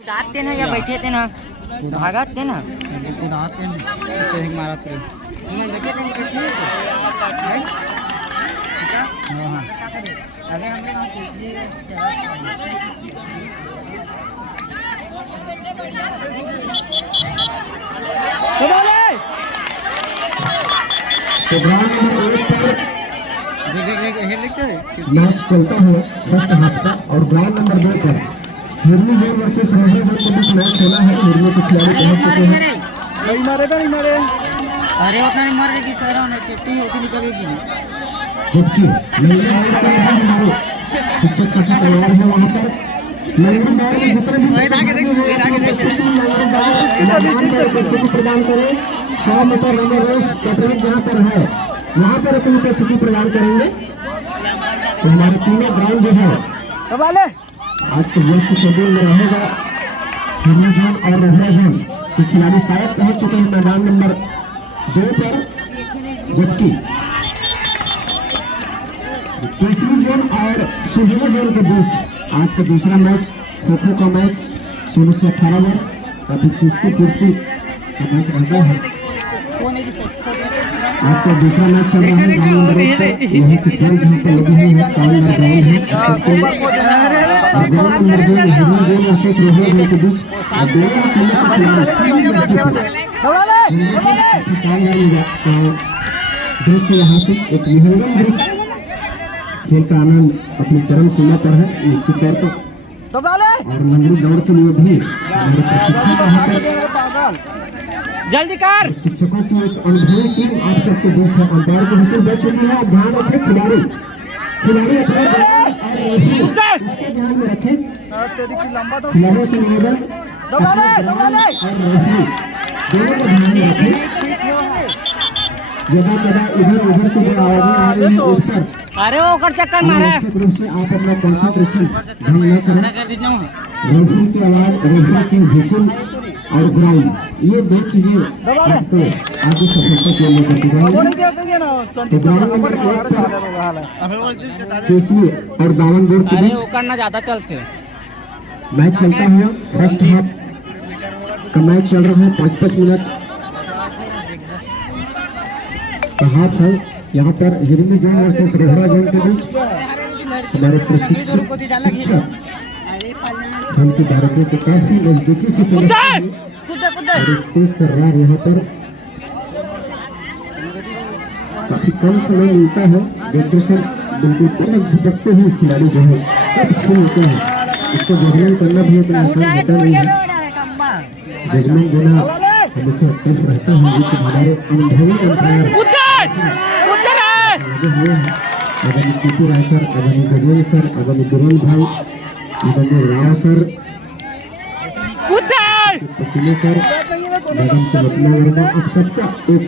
दाते ना या बैठे थे ना भागत थे ना मारा थे मैच चलता है फर्स्ट हाफ का और ग्राउंड नंबर 2 पर हिरनी जोन वर्सेस रोहरा जोन के बीच मैच होना है। हिरनी के खिलाड़ी पहुंच चुके हैं। नहीं मारेगा नहीं मारे अरे उतना नहीं मार रही सर होने चिट्ठी होती निकलेगी नहीं जबकि हमारे शिक्षक साथी तैयार है वहाँ पर लंगड़ी दौड़ में जितने भी उपस्थिति प्रदान करें 100 मीटर रनर रेस कैटरेज जहाँ पर है वहाँ पर अपनी उपस्थिति प्रदान करेंगे। तो हमारे तीनों ग्राउंड जो है आज के व्यस्त शेड्यूल में रहेगा। हिरनी जोन और रोहरा जोन के खिलाड़ी शायद पहुंच चुके हैं मैदान नंबर 2 पर, जबकि तीसरी जोन और सुहेला जोन के बीच आज का दूसरा मैच खो-खो का मैच 16 से 18 वर्ष काफी चुस्ती फुर्ती का मैच रहता है। आज का दूसरा मैच चल रहा है ग्राउंड नंबर 1 पर। यहाँ की टीम जहाँ पर लगी हुई है सामने ग्राउंड है ग्राउंड नंबर 2 हिरनी जोन वर्सेस रोहरा जोन के बीच दृश्य यहाँ से एक विहंगम दृश्य खेल का आनंद अपनी चरम सीमा पर है निश्चित तौर पर। और लंगड़ी दौड़ के लिए भी हमारे प्रशिक्षक जल्दी कर शिक्षकों की एक अनुभवी टीम आप सबके बीच है। अंपायर की विशेष बैठ चुकी है। ध्यान रखें खिलाड़ी अपने ध्यान में रखें। खिलाड़ियों से निवेदन और रेफरी दोनों को ध्यान में रखें। जगह इधर उधर से जो आवाजें आ रही है उस पर अरे वो कर चक्कर मारे रूप से आप अपना कंसंट्रेशन ध्यान न करें। रेफरी की आवाज, रेफरी की विसल और ग्राउंड ये दो चीजें आपको आगे सफलता के लिए करती जाएंगी। केसरी और दावनगढ़ के बीच करना ज्यादा चलते मैच चलता है। फर्स्ट हाफ का मैच चल रहा है 5-5 मिनट का हाफ है। यहाँ पर हिरनी जोन वर्सेस रोहरा जोन के बीच हमारे प्रशिक्षक हम की भारतीय को काफी नजदीकी से समझते हैं और तेज तर्रार यहाँ पर काफी कम समय मिलता है। डेकोरेशन बिल्कुल पलक झपकते हुए खिलाड़ी जो है कब छू लेते हैं इसको जजमेंट करना भी इतना आसान होता नहीं है। जजमेंट देना हमेशा टफ रहता है लेकिन हमारे अनुभवी अंपायर आगामी टीपू राय सर, आगामी गजेंद्र सर, आगामी दुरन भाई, आगामी राव सर, पसीने सर, मैडम से लखनऊ वर्मा आप सबका एक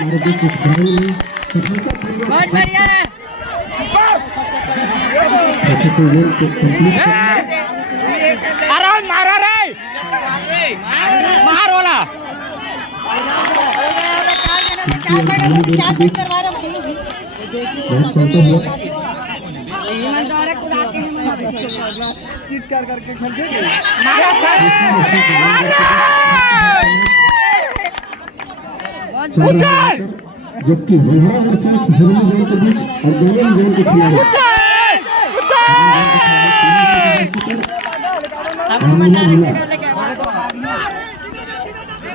हमारे बीच इस ग्राउंड में चलते हुए जबकि रोहरा वर्सेस हिरनी जोन के बीच और दोनों जोन के खिलाड़ी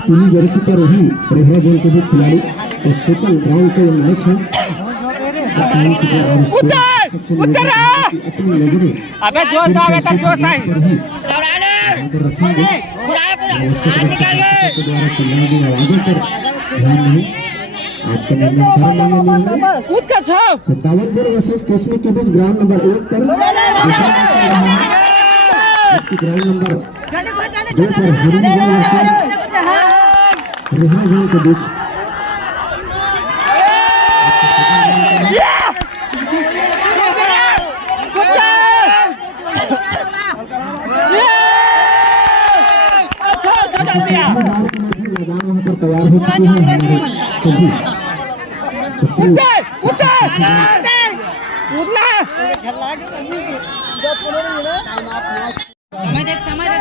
पूरी जर्सी पर ही रोहरा जोन के भी खिलाड़ी और सेकंड ग्राउंड का मैच है। अपनी नजरें अबे जोश आ बेटा जोश आई रखेंगे द्वारा चिल्लाए गए आवाजों पर ध्यान नहीं। आपका निर्णय कूद का छाव दावनगढ़ वर्सेस केसरी के बीच ग्राउंड नंबर 1 पर ग्राउंड नंबर 2 पर हिरनी जोन वर्सेस रोहरा जोन के बीच मैदान पर तैयार हो चुके हैं हमारे सभी समय देख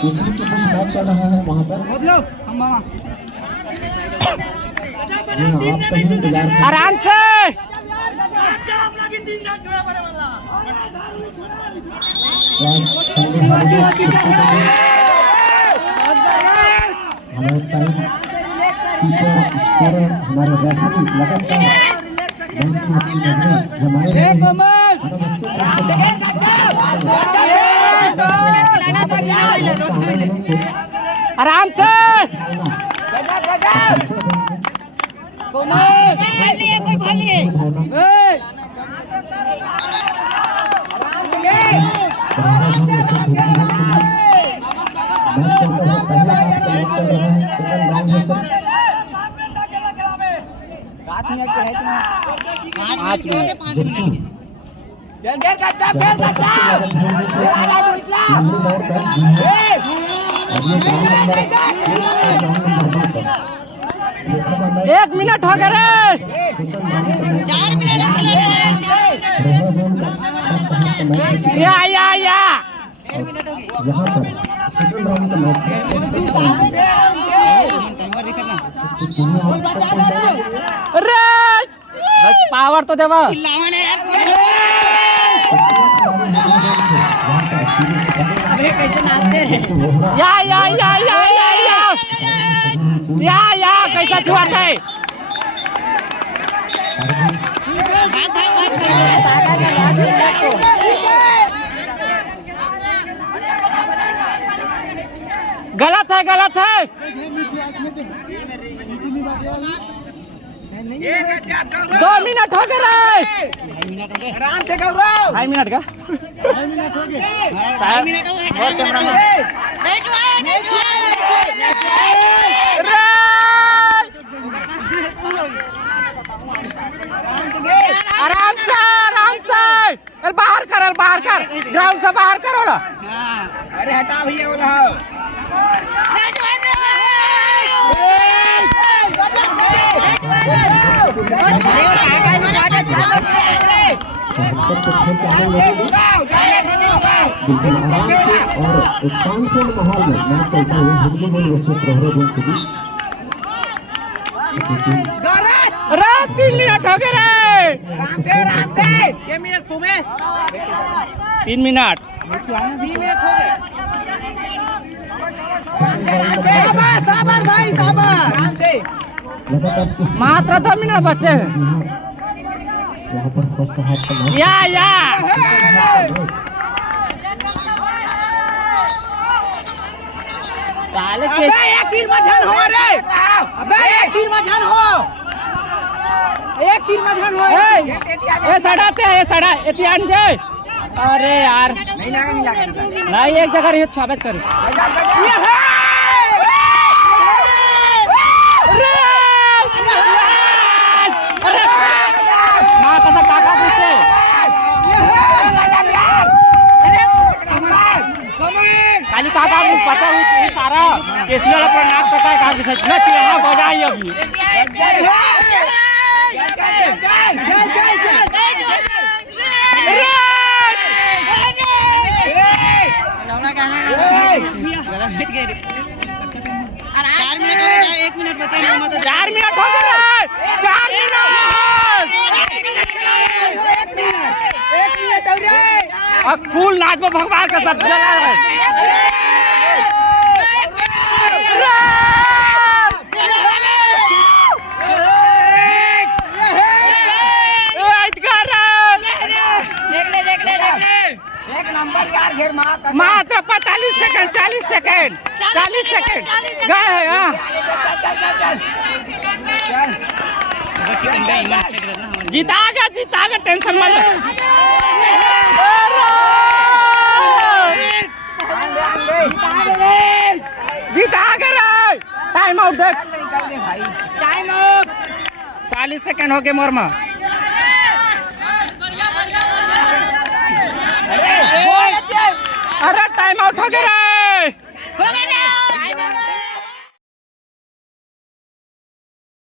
तीसरी की कुछ मैच चल रहा है वहाँ पर। जी हाँ, आप कहीं इंतजार करें। आराम से हमारे टाइम कीपर स्कोरर हमारे रेफरी लगातार मैच में अपनी नजरें जमाए रहे हैं। आराम से एक मिनट हो गए रे। 4 मिनट या यहाँ पर सेकंड राउंड का मैच है। रे बस पावर तो देवा। कैसे नाचते या कैसा छुआते है। गलत है 2 मिनट हो गए रे। आराम से गौरव 2 मिनट का आराम से बाहर कर ग्राउंड से बाहर करो ना। अरे हटा भैया बोला बिल्कुल आराम से और शांतिपूर्ण माहौल में मैच चलता हुआ हिंदी में वैसे प्रहरी टीम के बीच 3 मिनट हो गए रे। 3 मिनट मात्र 2 मिनट बचे हैं। यहाँ पर फर्स्ट हाफ का मैच या साले के एक तीर मझन हो रे। अबे एक तीर मझन हो ए सड़ा एतियान जे। अरे यार नहीं एक जगह ये साबित करे। माँ कसा काका पूछे खाली काका को पता हुई सारा केसरी वाला पर नाक पता है कहाँ की सच में यहाँ बजाई अभी। एक मिनट बचा 4 मिनट हो गए 4 मिनट अब फूल नाच में भगवान का सब जला है। एक नंबर यार घेर मात्र 45 सेकंड 40 सेकंड गए हैं। हाँ जीता गया टेंशन मत लो। जीता गया टाइम आउट देख 40 सेकंड हो गए मोरमा। अरे टाइम आउट हो गया।